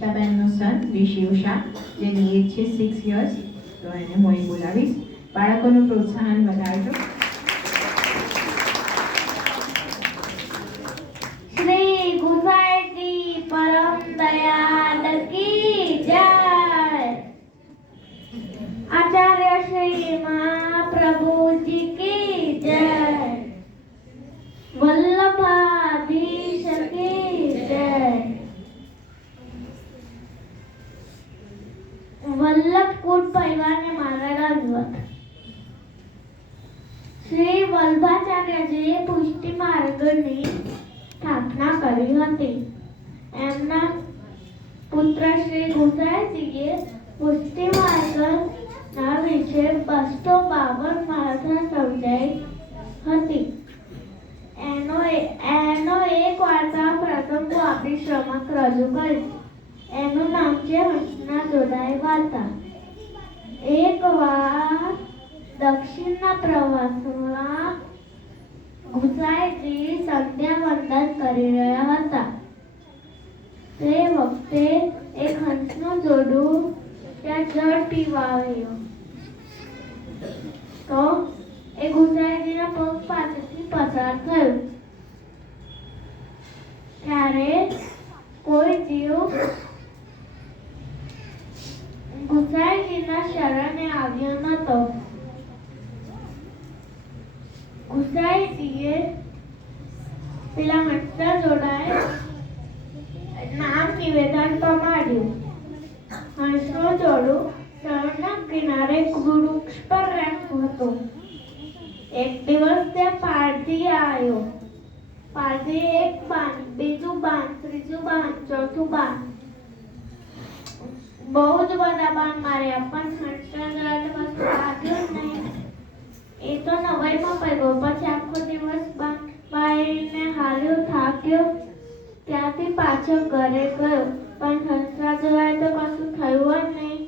નિષ્ઠાબેનનો સન વિશિવશા જેની એજ છે six years તો એને હું અહીં બોલાવીશ બાળકોનું પ્રોત્સાહન વધારજો શ્રી ગુસાઈજી પરમ દયાળ કી જય આચાર્ય શ્રી મહાપ્રભુજી કી જય વલ્લભાધીશ કી જય વલ્લભકુટ પરિવારને મારા રજવત શ્રી વલ્ભાચાર્યજીએ પુષ્ટિ માર્ગની સ્થાપના કરી હતી એમના પુત્ર શ્રી ગુસાઈજીએ પુષ્ટિ માર્ગના વિશે બસો બાવન માળખા સમજાઈ હતી એનો એ- એનો એક વાર્તા પ્રસંગો આપણી રજૂ કરી. એનું નામ છે હંસના જોડાઈ વાર્તા. એક વાર દક્ષિણના પ્રવાસમાં ગુસાઈજી સંધ્યા વંદન કરી રહ્યા હતા. તે વખતે એક હંસનું જોડું ત્યાં જળ પીવા આવ્યું. તો એ ગુસાઈજીના પગ પાસેથી પસાર થયું ત્યારે કોઈ જીવ ગુસાઈજીના શરણે આવ્યો નહોતો ગુસાઈજીએ પેલા હંસના જોડાએ નામ નિવેદન પમાડ્યું હંસનું જોડું શરણના કિનારે વૃક્ષ પર રહેતું હતું. એક દિવસ તે પારધી આવ્યો. પારધી એક બાન બીજું બાન ત્રીજું બાન ચોથું બાન બહુ જ બધા બાન માર્યા, પણ હંટરગાર્ડ વસ્તુ કશું નહીં. એ તો નવાઈમાં પડ્યો, પછી આખો દિવસ બાન બાઈને હાલ્યો, થાક્યો. ત્યાંથી પાછો ઘરે ગયો, પણ હંસરા જોવાય તો કશું થયું જ નહીં.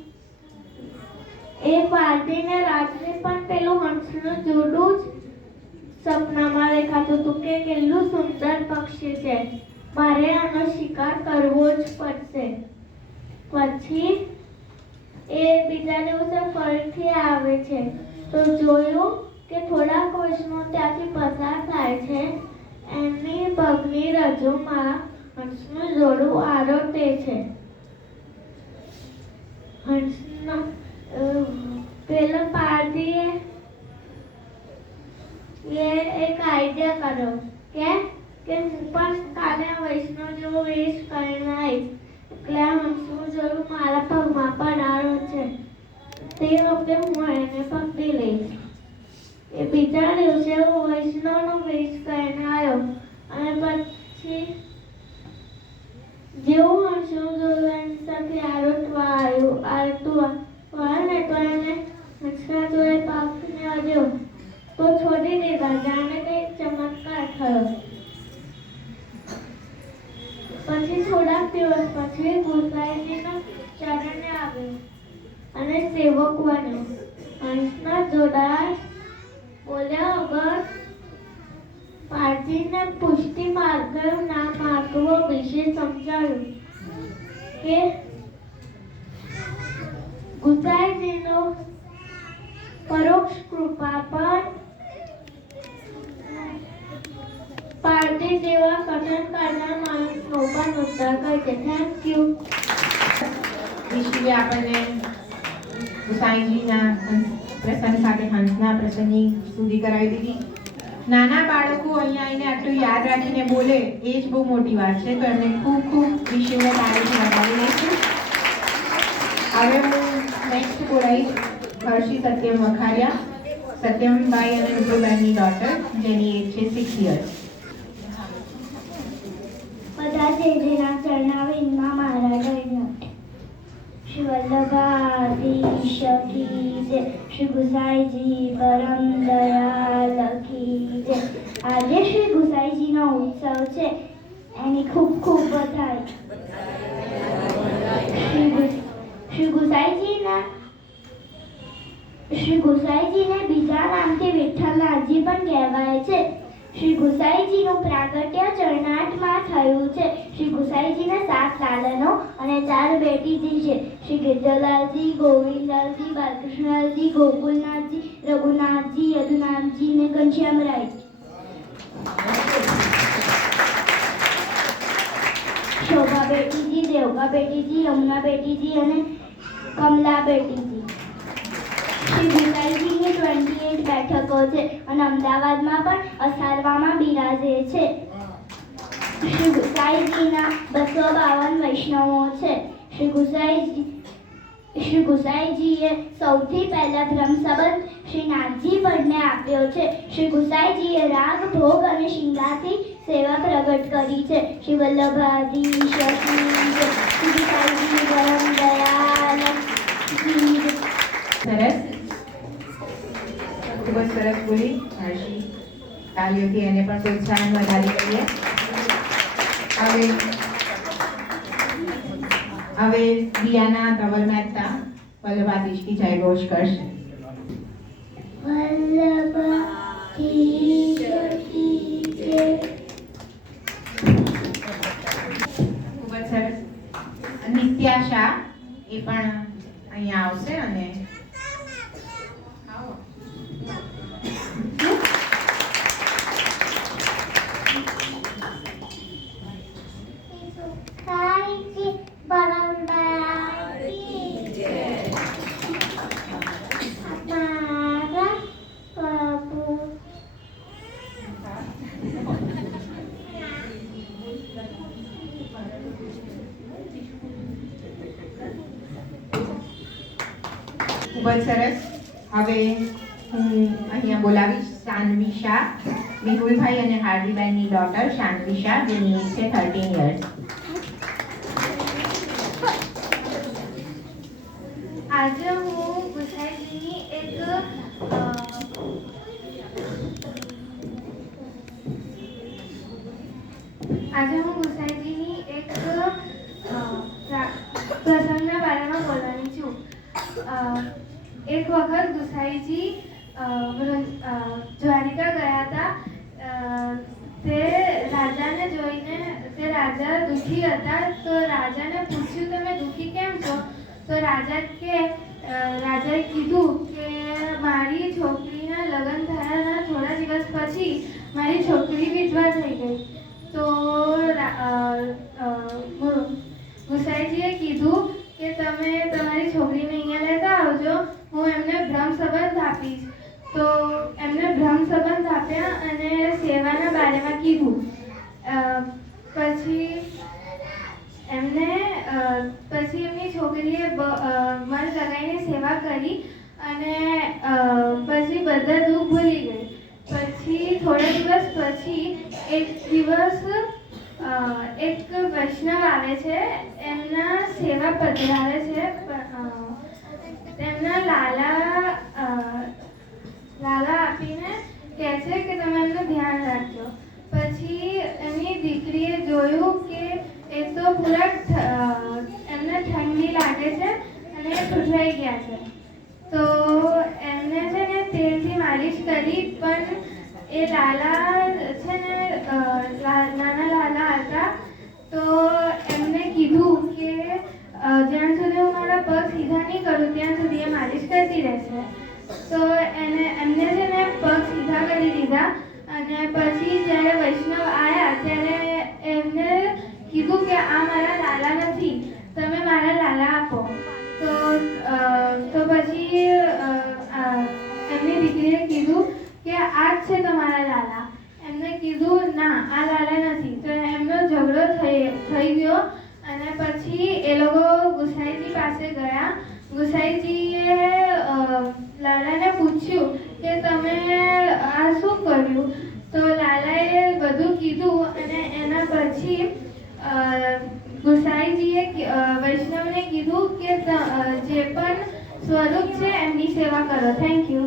એ પાર્ટીને રાત્રે પણ પેલું હંસનું જોડું જ સપનામાં દેખાતું હતું કે કેટલું સુંદર પક્ષી છે. મારે આનો શિકાર કરવો જ પડશે. પછી એ બીજા દિવસે ફરીથી આવે છે. તો જોયું કે થોડા કોષનો ત્યાંથી પસાર થાય છે. એમની પગની રજૂમાં હંસનું જોડું આરોટે છે. હંસના પેલા પારધીએ એ એક આઈડિયા કરો કે કે ઉપર કાલે વૈષ્ણવ જેવો વેશ કરીને આવીશ. એટલે હંસનું જોડું મારા પગમાં પડારો છે. તે વખતે હું એને પકડી લઈશ. એ બીજા દિવસે હું વૈષ્ણવનો વેશ કરીને આવ્યો. અને પછી જેવું હંસનું જોયું એની સાથે આરોટવા આવ્યું આરોટવા વાળા ને તો એને હંસના જોડે પાકને અડ્યો તો છોડી દીધા જાણે કંઈક ચમત્કાર થયો પછી થોડાક દિવસ પછી ગુસાઈજીનો ચરણે આવ્યો અને સેવક બન્યો હંસના જોડા બોલ્યા વગર પારધીને પુષ્ટિ માર્ગનું નામ આપવો વિશે સમજાવ્યું કે ગુસાઈજીનો પરોક્ષ કૃપા પર પારધી જેવા કથન કરનાર માણસનો પણ ઉદ્ધાર કરે છે. થેન્ક યુ વિશ્વે આપણને ગુસાઈજીના પ્રસંગ સાથે હંસના પ્રસંગની સુધી કરાવી દીધી. નાના બાળકો અહીંયા આવીને આટલું યાદ રાખીને બોલે, એ જ બહુ મોટી વાત છે. તો એમને ખૂબ ખૂબ વિશિવને તારીખ લગાવી દઈશું હવે હું નેક્સ્ટ બોલાવીશ હર્ષી સત્યમ વખારિયા. સત્યમભાઈ અને નુપુરબેનની ડોટર જેની એજ છે સિક્સ યર્સ બધા જેજેના ચરણાવિંદમાં મારા ગણ્યો શ્રી શ્રી ગુસાઈજી પરમ ઉત્સવ છે, એની ખૂબ ખૂબ બધાઈ શ્રી ગુસાઈજીના શ્રી ગુસાઈજીને બીજા નામથી વિઠ્ઠલનાથજી પણ કહેવાય છે. શ્રી ગુસાઈજીનું પ્રાગટ્ય ચરણાટમાં થયું છે. શ્રી ગુસાઈજીના સાત લાલનો અને ચાર બેટીજી છે. શ્રી ગિરધરલાલજી, ગોવિંદલાલજી, બાલકૃષ્ણલાલજી, ગોકુલનાથજી, રઘુનાથજી, યદુનાથજી ને ઘનશ્યામરાય. શોભા બેટીજી દેવકા બેટીજી, યમુના બેટીજી અને કમલા બેટીજી. શ્રી ગુસાઈજીની ટ્વેન્ટી એટ બેઠકો છે અને અમદાવાદમાં પણ અસારવામાં બિરાજે છે. શ્રી ગુસાઈજીના બસો બાવન વૈષ્ણવો છે. શ્રી ગુસાઈજી, શ્રી ગુસાઈજીએ સૌથી પહેલા બ્રહ્મ સંબંધ શ્રી નાથજી ભટ્ટને આપ્યો છે. શ્રી ગુસાઈજીએ રાગ, ભોગ અને શિંગાથી સેવા પ્રગટ કરી છે. શ્રી વલ્લભાદી શશી ગુસાઈજી પરમ દયાલ. સરસ. ખૂબ જ સરસ બોલી. હર્ષી, તાલીઓથી એને પણ પ્રોત્સાહન વધારી દઈએ હવે હવે દિયાના ધવલ મહેતા વલ્લભાધીશ કી જય ઘોષ કરશે. ખૂબ જ સરસ. નિત્યા શાહ એ પણ અહીંયા આવશે અને આવો. Gusaઈજી પરમ દયાળી અમારા પ્રભુ ખૂબ જ સરસ હવે હું અહીંયા બોલાવીશ સાનવી શાહ અને હાર્દીબેનની ડોટર શાનવી જેની એજ છે થર્ટીન યર્સ આજે હું ગુસાઈજીની એક અ, આજે હું ગુસાઈજીની એક અ, પ્રા- પ્રસંગના બારેમાં બોલવાની છું અ, એક વખત ગુસાઈજી અ, વૃંદ- અ, દ્વારિકા ગયા હતા અ, તે રાજાને જોઈને તે રાજા દુઃખી હતા, તો રાજાને પૂછ્યું, તમે દુઃખી કેમ છો? તો રાજા કે રાજાએ કીધું કે, મારી છોકરીના લગ્ન થયાના થોડા દિવસ પછી મારી છોકરી વિધવા થઈ ગઈ. તો ગુસાઈજીએ કીધું કે, તમે તમારી છોકરીને અહીંયા લેતા આવજો, હું એમને ભ્રમ સંબંધ આપીશ. તો એમને ભ્રમ સંબંધ આપ્યા અને સેવાના બારેમાં કીધું પછી એમને પછી એમની છોકરીએ મન લગાવીને સેવા કરી અને પછી બધા દુઃખ ભૂલી ગઈ. પછી થોડા દિવસ પછી એક દિવસ એક વૈષ્ણવ આવે છે, એમના સેવા પધરાવે છે એમના લાલા લાલા આપીને કહે છે કે તમે એમનું ધ્યાન રાખજો. પછી એની દીકરીએ જોયું કે એ તો પૂરા એમને ઠંડી લાગે છે અને ઠુઠરાઈ ગયા છે. તો એમને છે ને તેલથી માલિશ કરી, પણ એ લાલા છે ને નાના લાલા હતા, તો એમને કીધું કે જ્યાં સુધી હું મારા પગ સીધા નહીં કરું, ત્યાં સુધી એ માલિશ કરતી રહેશે. તો એને, એમને છે ને પગ સીધા કરી દીધા. અને પછી જ્યારે વૈષ્ણવ આવ્યા ત્યારે એમને કીધું કે, આ મારા લાલા નથી. તમે મારા લાલા આપો. તો તો પછી એમની દીકરીએ કીધું કે, આ જ છે તમારા લાલા. એમને કીધું, ના, આ લાલા નથી. તો એમનો ઝઘડો થઈ થઈ ગયો અને પછી એ લોકો ગુસાઈજી પાસે ગયા ગુસાઈજીએ અ, લાલાને પૂછ્યું કે તમે આ શું કર્યું તો લાલાએ બધું કીધું અને એના પછી અ, ગુસાઈજીએ કી- અ, વૈષ્ણવને કીધું કે ત- અ, જે પણ સ્વરૂપ છે એમની સેવા કરો થેન્ક યુ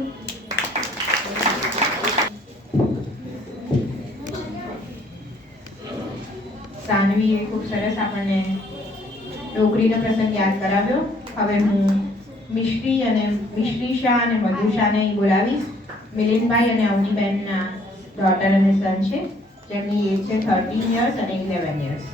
સાનવીએ ખૂબ સરસ આપણને ડોકરીનો પ્રસંગ યાદ કરાવ્યો. હવે હું મિશ્રી અને મિશ્રી શાહ અને મધુ શાહને બોલાવીશ. મિલિનભાઈ અને અવનીબેનના ડોટર અને સન છે. જેમની એજ છે થર્ટીન યર્સ અને ઇલેવન યર્સ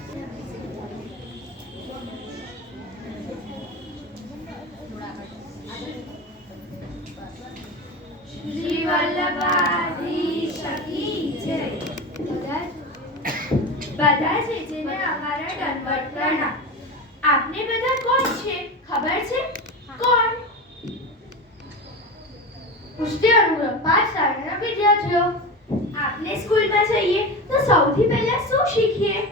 શ્રી વલ્લભાધીશ કી જય બધા છે જેને અમારા દંડવત પ્રણામ આપને બધા કોણ છે? ખબર છે? કોણ? પુષ્ટિ અનુગ્રહ પાંચ શાળાના વિદ્યાર્થીઓ. આપને સ્કૂલમાં જઈએ તો સૌથી પહેલા શું શીખીએ?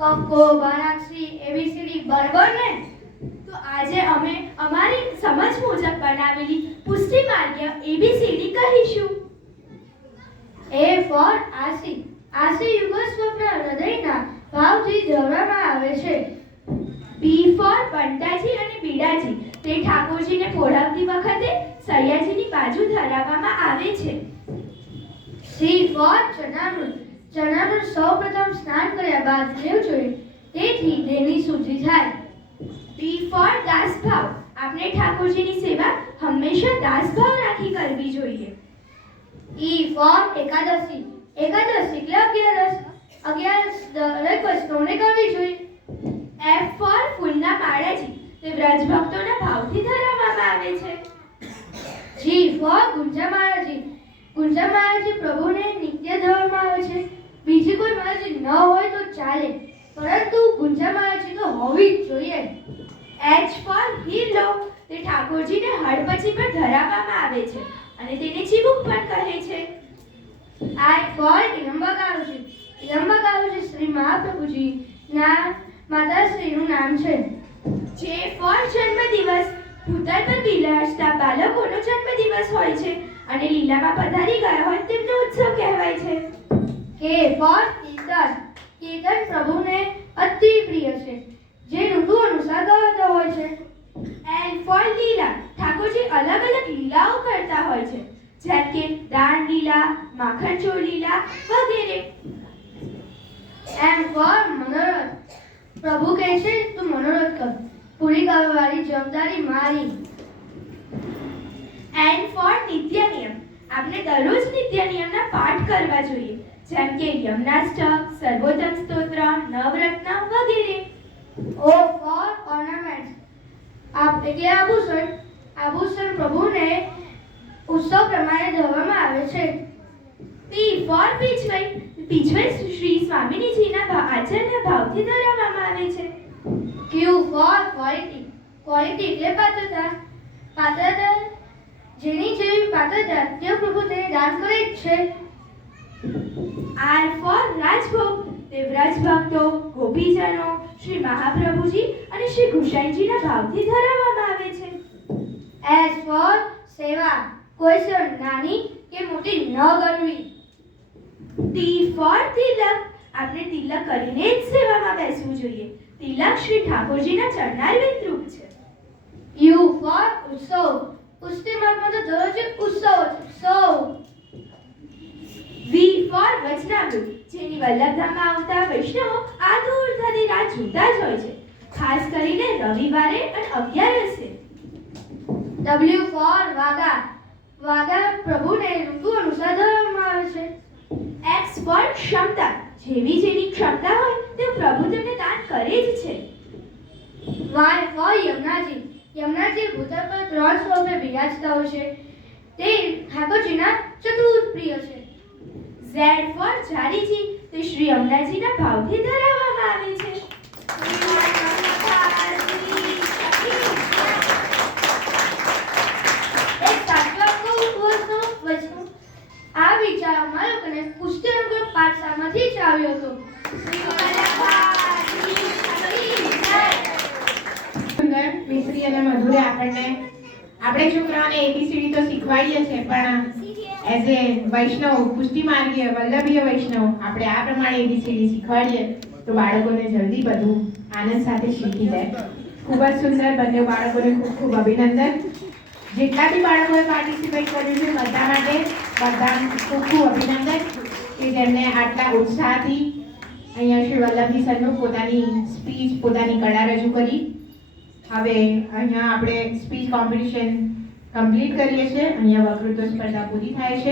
કક્કો બારાક્ષરી એબીસીડી બરાબર ને તો આજે અમે અમારી સમજ મુજબ બનાવેલી પુષ્ટિ માર્ગ્ય એબીસીડી કહીશું. એ ફોર આસી આસી યુગસ્વપ્ન હૃદયના ભાવથી જોવામાં આવે છે. બંટાજી અને બીડાજી. તે ઠાકોરજીને ફોડાવતી વખતે સૈયાજીની બાજુ ધરાવવામાં આવે છે. સી ફોર ચણામૃત ચણામૃત સૌપ્રથમ સ્નાન કર્યા બાદ લેવું જોઈએ તેથી તેની શુદ્ધિ થાય. ટી ફોર દાસભાવ. આપણે ઠાકોરજીની સેવા હંમેશા દાસભાવ રાખી કરવી જોઈએ. E for Ekadashi. એકાદશી એટલે અગિયારસ. અગિયારસ દરેક વસ્તુઓને કરવી જોઈએ. માળાજી તે વ્રજ ભક્તોના ભાવથી ધરાવવામાં આવે છે. જી ફોર ગુંજા મહારાજી ગુંજા મહારાજી પ્રભુને નિત્ય ધરવામાં આવે છે. બીજી કોઈ મહારાજી ન હોય તો ચાલે. પરંતુ ગુંજા મહારાજી તો હોવી જ જોઈએ. એચ ફોર હીલો તે ઠાકોરજીને હળપચી પર ધરાવવામાં આવે છે અને તેને ચીબુક પણ કહે છે. આઈ ફોર ઇલંબગારુજી ઇલંબગારુજી શ્રી મહાપ્રભુજી ના માતાશ્રીનું નામ છે. જે ફળ જન્મદિવસ, ભૂતલ પર બિલાસતા બાળકોનો જન્મદિવસ હોય છે અને લીલામાં પધારી ગયા હોય તેમનો ઉત્સવ કહેવાય છે. કે ફોર કેતર કીર્તન પ્રભુને અતિ પ્રિય છે, જે ઋતુ અનુસાર ગાતા હોય છે. એન્ડ ફળ લીલા, ઠાકોરજી અલગ અલગ લીલાઓ કરતા હોય છે, જેમ કે દાન લીલા માખણ ચોર લીલા વગેરે. એમ ફર મનોરથ, પ્રભુ કહે છે, તું મનોરથ કર. પૂરી કરવાની જવાબદારી મારી. એન્ડ ફોર નિત્ય નિયમ આપણે દરરોજ નિત્ય નિયમના પાઠ કરવા જોઈએ. જેમ કે યમનાષ્ટક સર્વોત્તમ સ્તોત્ર નવરત્ન વગેરે. O for ornament. આપ એટલે આભૂષણ. આભૂષણ પ્રભુને ઉત્સવ પ્રમાણે ધરવામાં આવે છે. P four પીછવાઈ. પીછવાઈ શ્રી સ્વામિનીજીના ભા- આચાર્ય ભાવથી ધરાવવામાં આવે છે. ક્યુ ફોર quality. Quality એટલે પાત્રતા. પાત્રતા જેની જેવી પાત્રતા તે પ્રભુ તેને દાન કરે જ છે. આર ફોર રાજભોગ. તે ભક્તો ગોપીજનો, શ્રી મહાપ્રભુજી અને શ્રી ગુસાઈજીના ભાવથી ધરાવવામાં આવે છે. S ફોર સેવા. કોઈ સેવા નાની કે મોટી ન ગણવી. T ફોર તિલક. આપણે તિલક કરીને જ સેવામાં બેસવું જોઈએ. તિલક શ્રી ઠાકોરજીના ચરણારવિંદ રૂપ છે. યુ ફોર ઉત્સવ. પુષ્ટિ માર્ગમાં તો દરરોજ ઉત્સવ ઉત્સવ. વી ફોર વચનામૃત જેની વલ્લભધામમાં આવતા વૈષ્ણવો આ દૂરથી રાહ જોતા જ હોય છે. ખાસ કરીને રવિવારે અને અગિયારસે. W four વાગા. વાગા પ્રભુને ઋતુ અનુસાર ધરવામાં આવે છે. એક્સ ક્ષમતા જેવી જેની ક્ષમતા હોય તે પ્રભુ તેમને દાન કરે જ છે. વાય ફોર યમુનાજી. યમુનાજી ભૂતલ પર ત્રણ સ્વરૂપે બિરાજતા હોય છે. તે ઠાકોરજીના ચતુર્થ પ્રિય છે. ઝેડ ફોર જારીજી તે શ્રી અમરાજીના ભાવથી ધરાવવામાં આવે છે. આવ્યો હતો. આપણે છોકરાઓને એબીસીડી તો શીખવાડીએ છે પણ એઝ એ વૈષ્ણવ પુષ્ટિ માર્ગીય વલ્લભીય વૈષ્ણવ, આપણે આ પ્રમાણે એબીસીડી શીખવાડીએ, તો બાળકોને જલ્દી બધું આનંદ સાથે શીખી જાય. ખૂબ જ સુંદર બંને બાળકોને ખૂબ ખૂબ અભિનંદન. જેટલા બી બાળકોએ પાર્ટિસિપેટ કર્યું છે, બધા માટે બધા ખૂબ ખૂબ અભિનંદન. કે જેમને આટલા ઉત્સાહથી અહીંયા શ્રી વલ્લભજી સરનું પોતાની સ્પીચ પોતાની કળા રજૂ કરી. હવે અહીંયા આપણે સ્પીચ કોમ્પિટિશન કમ્પ્લીટ કરીએ છીએ. અહીંયા વક્તૃત્વ સ્પર્ધા પૂરી થાય છે.